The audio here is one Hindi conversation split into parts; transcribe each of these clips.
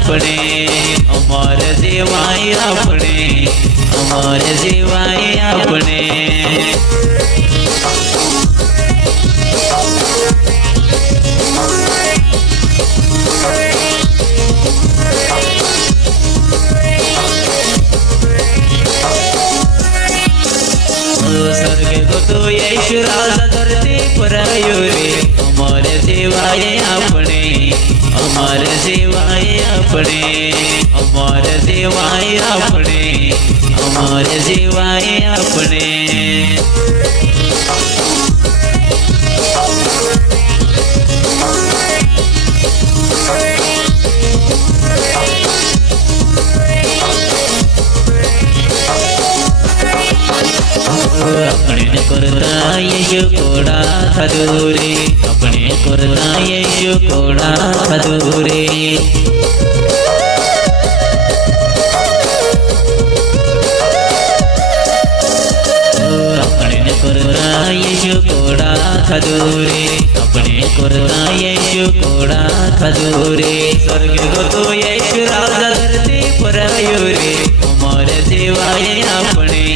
अपने अमर जीवाय अपने अमर जीवाय अपने स्वर्ग को तो यीशु राजा धरती पर आयो रे अमर जीवाय अपने अमर जीवाय अपने अमर जीवाय अपने अमर जीवाय अपने अपने करता यीशु कोड़ा खदूरे अपने करता यीशु कोड़ा खदूरे अपने करता यीशु कोड़ा खदूरे अपने करता यीशु कोड़ा खदूरे स्वर्ग को तो यीशु राजा धरती पर आयो रे अमर जीवाय अपने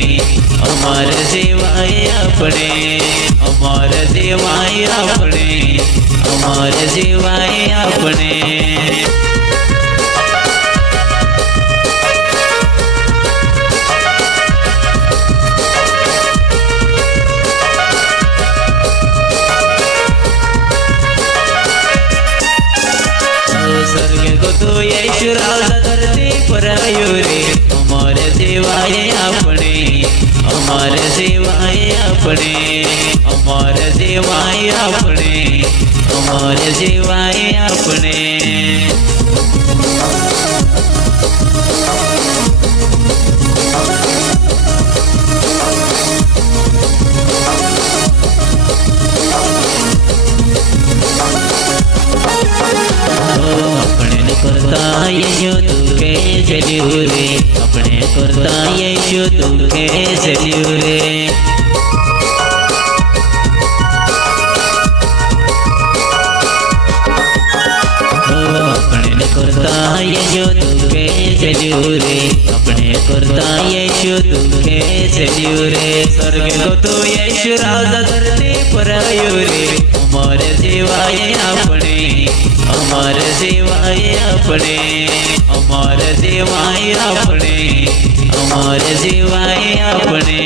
अमर जीवाय अपने अमर जीवाय अपने अमर जीवाय अपने स्वर्ग को तो यीशु राजा धरती पर आयो रे अमर जीवाय अपने अमर जीवाय अपने अमर जीवाय अपने अमर जीवाय अपने अपने करता यीशु तुके चलियो रे अपने करता यीशु तुके चलियो रे अपने करता यीशु तुके चलियो रे अपने करता यीशु तुके चलियो रे स्वर्ग को तो यीशु राजा धरती पर आयो रे अमर जीवाय अपने अमर जीवाय अपने अमर जीवाय अपने अमर जीवाय अपने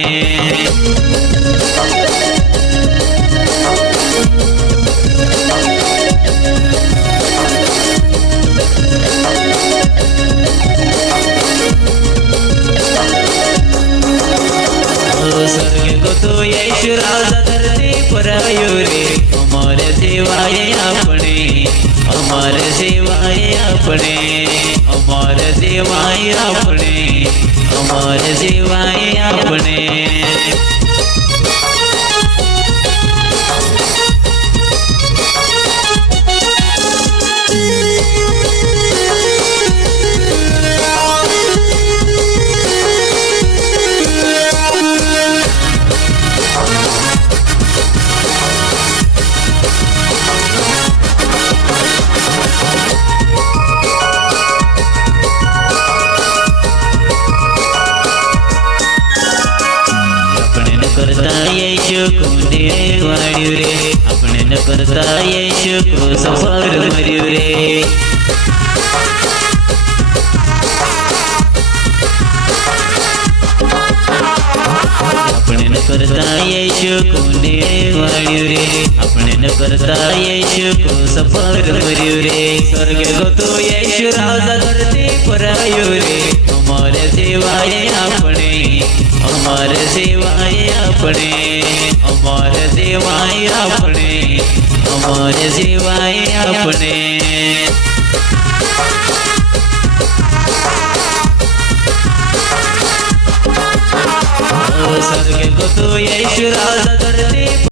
स्वर्ग को तो यीशु राजा धरती पर आयो रे अमर जीवाय अपने अमर जीवाय अपने अमर जीवाय अपने अमर जीवाय अपने करता यीशु को देवाड़ियो रे अपने न करता यीशु को सफर मरियो रे अपने न करता यीशु को देवाड़ियो रे अपने न करता यीशु को सफर मरियो रे स्वर्ग को तो यीशु राजा धरती पर आयो रे अमर जीवाय अपने अमर जीवाय अपने अमर जीवाय अपने अमर जीवाय अपने स्वर्ग को तो यीशु राजा धरती